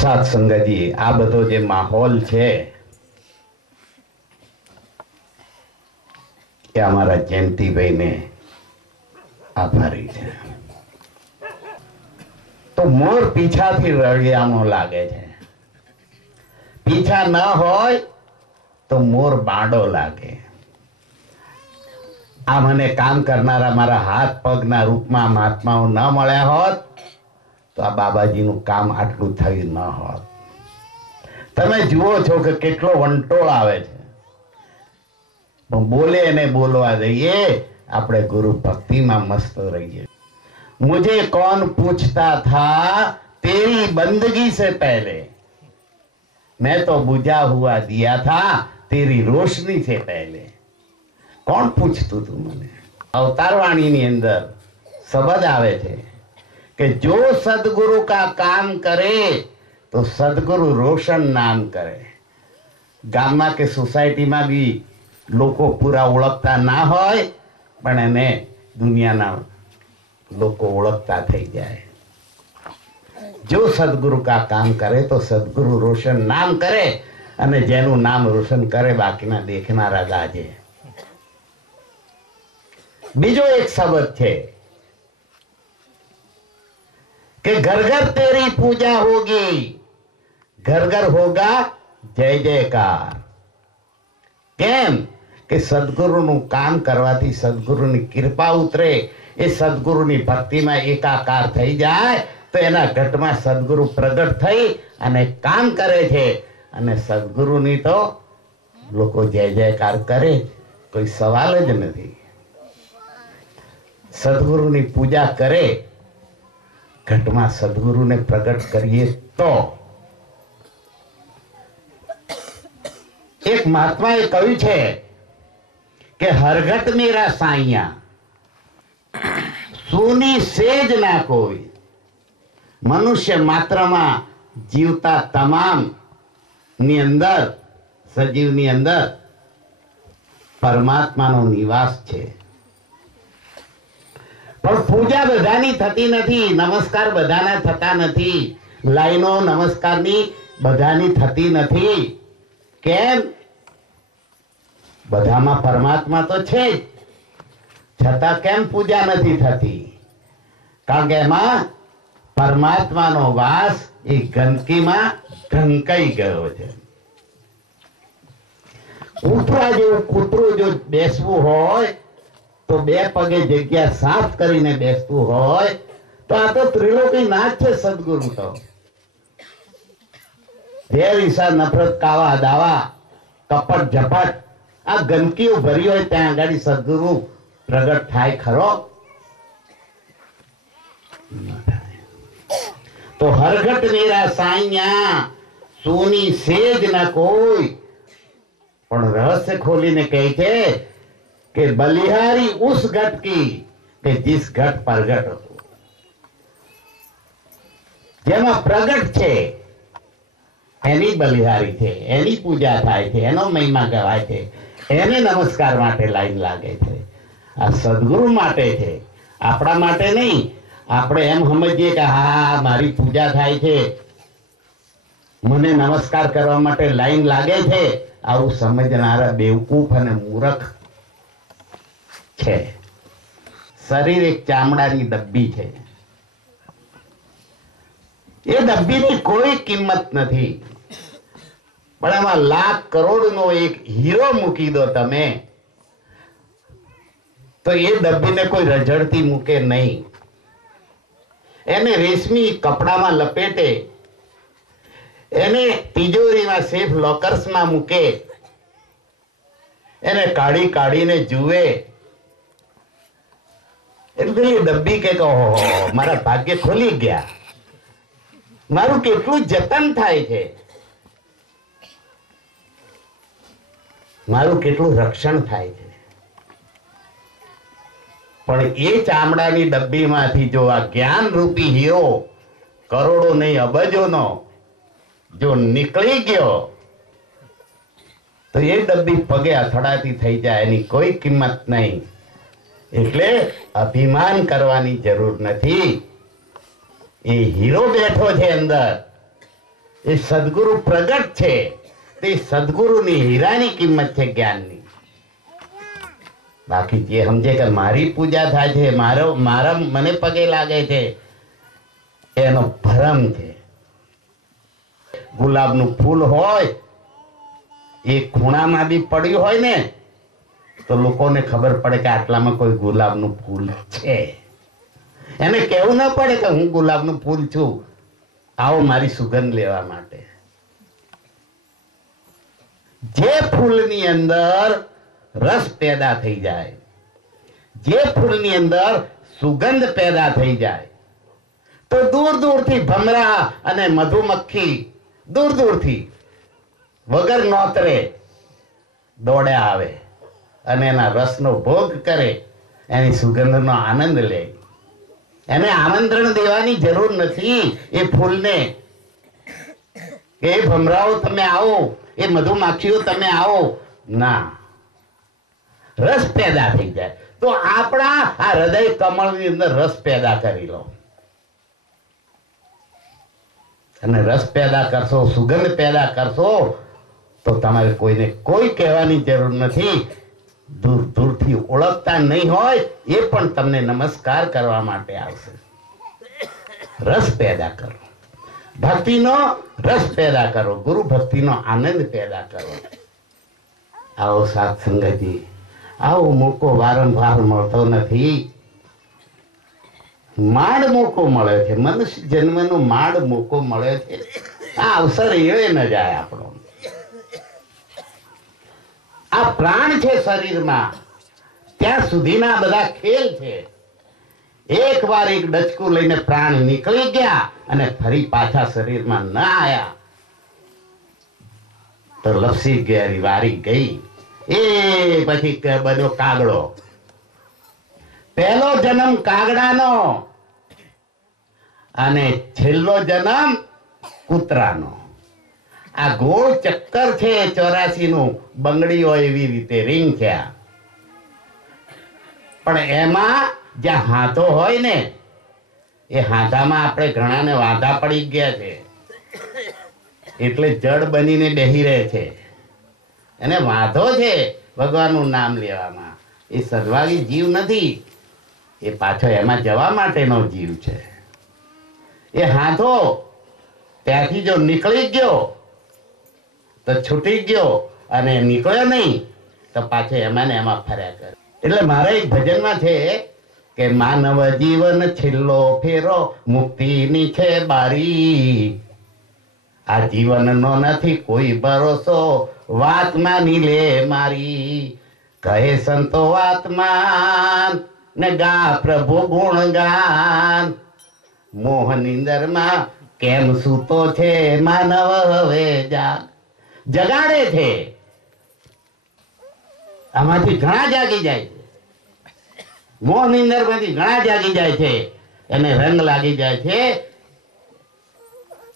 સાત સંગતજી, આ બધો જે માહોલ છે એ અમારા જયંતિભાઈને આભારી છે. તો મોર પીછાથી રળિયામણો લાગે છે, પીછા ન હોય તો મોર બાંડો લાગે. આ મને કામ કરનારા મારા હાથ પગના રૂપમાં મહાત્માઓ ન મળ્યા હોત તો આ બાબાજીનું કામ આટલું થયું ન હોત. તમે જુઓ છો કે કેટલો વંટોળ આવે છે, પણ બોલે એને બોલવા દઈએ, આપણે ગુરુ ભક્તિમાં મસ્ત રહીએ. मुझे कौन पूछता था तेरी बंदगी से पहले, मैं तो बुझा हुआ दिया था तेरी रोशनी से पहले. કોણ પૂછતું તું મને? અવતારવાણીની અંદર શબ્દ આવે છે કે જો સદગુરુ કા કામ કરે તો સદગુરુ રોશન નામ કરે. ગામમાં કે સોસાયટીમાં બી લોકો પૂરા ઓળખતા ના હોય પણ એને દુનિયાના લોકો ઓળખતા થઈ જાય. જો સદગુરુ કા કામ કરે તો સદગુરુ રોશન નામ કરે, અને જેનું નામ રોશન કરે બાકીના દેખનારા ગાજે. બીજો એક શબ્દ છે કે ઘર ઘર તેરી પૂજા હોગી, ઘર ઘર હોગા જય જયકાર. કેમ કે સદગુરુનું કામ કરવાથી સદગુરુની કૃપા ઉતરે, એ સદગુરુની ભક્તિમાં એકાકાર થઈ જાય તો એના ઘટમાં સદગુરુ પ્રગટ થઈ અને કામ કરે છે, અને સદગુરુની તો લોકો જય જયકાર કરે, કોઈ સવાલ જ નથી. સદગુરુની પૂજા કરે, ઘટમાં સદગુરુને પ્રગટ કરીએ તો. એક મહાત્માએ કહ્યું છે કે હરઘટ મેરા સાઈયા, સુની સેજ ના કોઈ. મનુષ્ય માત્રમાં જીવતા તમામ ની અંદર, સજીવની અંદર પરમાત્માનો નિવાસ છે. પણ પૂજા બધાની થતી નથી, નમસ્કાર બધાના થતા નથી, લાઈનો નમસ્કારની બધાની થતી નથી. કેમ? બધામાં પરમાત્મા તો છે જ, છતાં કેમ પૂજા નથી થતી? કારણ કે એમાં પરમાત્માનો વાસ એ ગંદકીમાં ઢંકાઈ ગયો છે. કૂતરા જેવું કૂતરું જો બેસવું હોય તો બે પગે જગ્યા સાફ કરીને બેસતું હોય તો આ તો ત્રિલોકી નાથ છે સદગુરુ તો. વેર ઈર્ષા નફરત કાવા દાવા કપટ ઝપટ આ ગંદકીઓ ભરી હોય ત્યાં આગળ સદગુરુ પ્રગટ થાય ખરો? તો હરઘટ મેરા સાઈયા, સોની સેજ ન કોઈ. પણ રહસ્ય ખોલીને કહે છે કે બલિહારી ઉસ ઘટ કી કે જીસ ઘટ પ્રગટ हो. જેમાં પ્રગટ છે એની બલિહારી છે, એની પૂજા થાય છે, એનો મહિમા ગવાય છે, એને નમસ્કાર માટે લાઈન લાગે છે. આ સદગુરુ માટે છે, આપણા માટે નહીં. આપણે એમ સમજીએ કે હા મારી પૂજા થાય છે, મને નમસ્કાર કરવા માટે લાઈન લાગે છે, આવું સમજનારા બેવકૂફ અને મૂર્ખ છે. શરીર એક ચામડાની ડબ્બી છે, એ ડબ્બીની કોઈ કિંમત નથી. પણ એમાં લાખ કરોડનો એક હીરો મૂકી દો તમે તો એ ડબ્બીને કોઈ રઝળતી મૂકે નહીં. એને રેશમી કપડામાં લપેટે, એને તિજોરીમાં સેફ લોકર્સમાં મૂકે, એને કાઢી કાઢીને જુએ એટલે એ ડબ્બી કે મારા ભાગ્ય ખોલી ગયા, મારું કેટલું જતન થાય છે, મારું કેટલું રક્ષણ થાય છે. પણ એ ચામડાની ડબ્બીમાંથી જો આ જ્ઞાન રૂપી હીરો કરોડો નહીં અબજોનો જો નીકળી ગયો તો એ ડબ્બી પગે અથડાતી થઈ જાય, એની કોઈ કિંમત નહીં. એટલે અભિમાન કરવાની જરૂર નથી. એ હીરો બેઠો છે અંદર, એ સદગુરુ પ્રગટ છે. તે સદગુરુની હીરાની કિંમત છે જ્ઞાનની. બાકી જે સમજે કે મારી પૂજા થાય છે, મારા મને પગે લાગે છે, એનો ભરમ છે. ગુલાબનું ફૂલ હોય એ ખૂણામાં બી પડ્યું હોય ને તો લોકોને ખબર પડે કે આટલામાં કોઈ ગુલાબનું ફૂલ છે. એને કહેવું ના પડે કે હું ગુલાબનું ફૂલ છું, આવો મારી સુગંધ લેવા માટે. જે ફૂલની અંદર રસ પેદા થઈ જાય, જે ફૂલની અંદર સુગંધ પેદા થઈ જાય, તો દૂર દૂરથી ભમરા અને મધુમક્ખી દૂર દૂરથી વગર નોતરે દોડે આવે અને એના રસનો ભોગ કરે, એની સુગંધનો આનંદ લે. એને આમંત્રણ દેવાની જરૂર નથી એ ફૂલને કે એ ભમરાઓ તમે આવો, એ મધુમાખીઓ તમે આવો. ના, રસ પેદા થઈ જાય. તો આપણા આ હૃદય કમળની અંદર રસ પેદા કરી લો, અને રસ પેદા કરશો, સુગંધ પેદા કરશો, તો તમારે કોઈને કોઈ કહેવાની જરૂર નથી. દૂર દૂરથી ઓળખતા નહીં હોય એ પણ તમને નમસ્કાર કરવા માટે આવશે. રસ પેદા કરો, ભક્તિનો રસ પેદા કરો, ગુરુ ભક્તિનો આનંદ પેદા કરો. આવો સત્સંગથી, આવો મોકો વારંવાર મળતો નથી. માંડ મોકો મળે છે, મનુષ્ય જન્મનો માંડ મોકો મળે છે. આ અવસર એવે ન જાય આપણો. આ પ્રાણ છે શરીરમાં, ત્યાં સુધીના બધા ખેલ છે. એક વાર એક ડચકું લઈને પ્રાણ નીકળી ગયા અને ફરી પાછા શરીરમાં ન આયા તો લપસી ગયેલી વારી ગઈ. એ પછી બન્યો કાગડો. પહેલો જન્મ કાગડાનો અને છેલ્લો જન્મ કૂતરાનો. આ ગોળ ચક્કર છે 84 નું, બંગડીઓ એવી રીતે રીંગ થયા. પણ એમાં જ્યાં હાથો હોય ને, એ હાથામાં આપણે ઘણાને વાંધા પડી ગયા છે, એટલે જડ બનીને બેહી રહે છે. એને વાંધો છે ભગવાનનું નામ લેવામાં. એ સદભાગી જીવ નથી, એ પાછો એમાં જવા માટેનો જીવ છે. એ હાથો ત્યાંથી જો નીકળી ગયો તો છૂટી ગયો, અને નીકળ્યો નહીં તો પાછો એમાં ને એમાં ફર્યા કરે. એટલે મારા એક ભજનમાં છે કે માનવ જીવન છેલ્લો ફેરો, મુક્તિની છે બારી. આ જીવનનો નથી કોઈ ભરોસો, વાત માની લે મારી. કહે સંતો આત્માન ને ગા પ્રભુ ગુણગાન. મોહનિંદરમાં કેમ સૂતો છે માનવ હવે જાગ. જગાડે છે, આમાંથી ઘણા જાગી જાય છે. મોહનિંદર માંથી ઘણા જાગી જાય છે, એને રંગ લાગી જાય છે,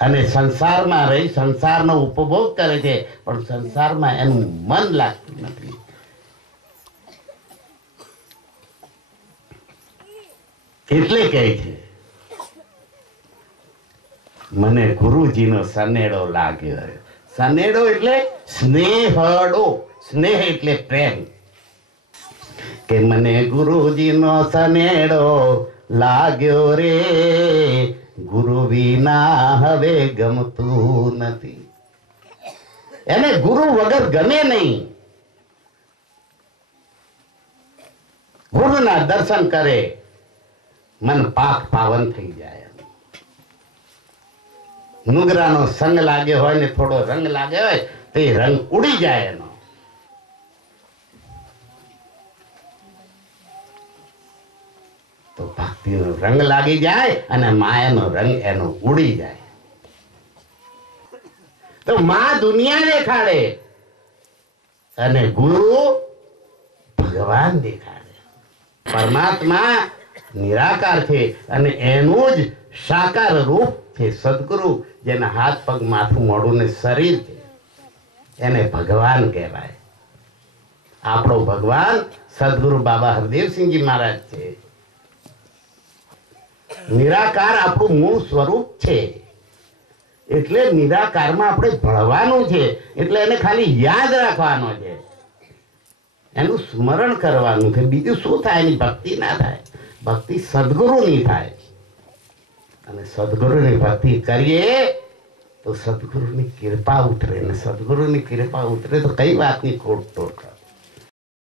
અને સંસારમાં રહી સંસારનો ઉપભોગ કરે છે, પણ સંસારમાં એનું મન લાગતું નથી. એટલે કહે છે મને ગુરુજીનો સનેડો લાગ્યો. સનેડો એટલે સ્નેહડો, સ્નેહ એટલે પ્રેમ. કે મને ગુરુજીનો સનેડો લાગ્યો રે, ગુરુ વિના હવે ગમતું નથી. એને ગુરુ વગર ગમે નહીં. ગુરુના દર્શન કરે, મન પાક પાવન થઈ જાય. નુગરાનો સંગ લાગ્યો હોય ને થોડો રંગ લાગ્યો હોય તો એ રંગ ઉડી જાય એનો. તો ભક્તિનો રંગ લાગી જાય અને માયાનો રંગ એનો ઉડી જાય. તો માં દુનિયા દેખાડે અને ગુરુ ભગવાન દેખાડે. પરમાત્મા નિરાકાર છે અને એનું જ સાકાર રૂપ છે સદગુરુ, જેના હાથ પગ માથું મોઢું ને શરીર છે, એને ભગવાન કહેવાય. આપણો ભગવાન સદગુરુ બાબા હરદેવસિંહજી મહારાજ છે. નિરાકાર આપણું મૂળ સ્વરૂપ છે. એટલે નિરાકારમાં આપણે ભળવાનું છે. એટલે એને ખાલી યાદ રાખવાનો છે, એનું સ્મરણ કરવાનું છે. બીજું શું થાય? એની ભક્તિ ના થાય. ભક્તિ સદગુરુની થાય. અને સદગુરુની ભક્તિ કરીએ તો સદગુરુની કૃપા ઉતરે. ને સદગુરુની કૃપા ઉતરે તો કઈ વાતની ખોટ તો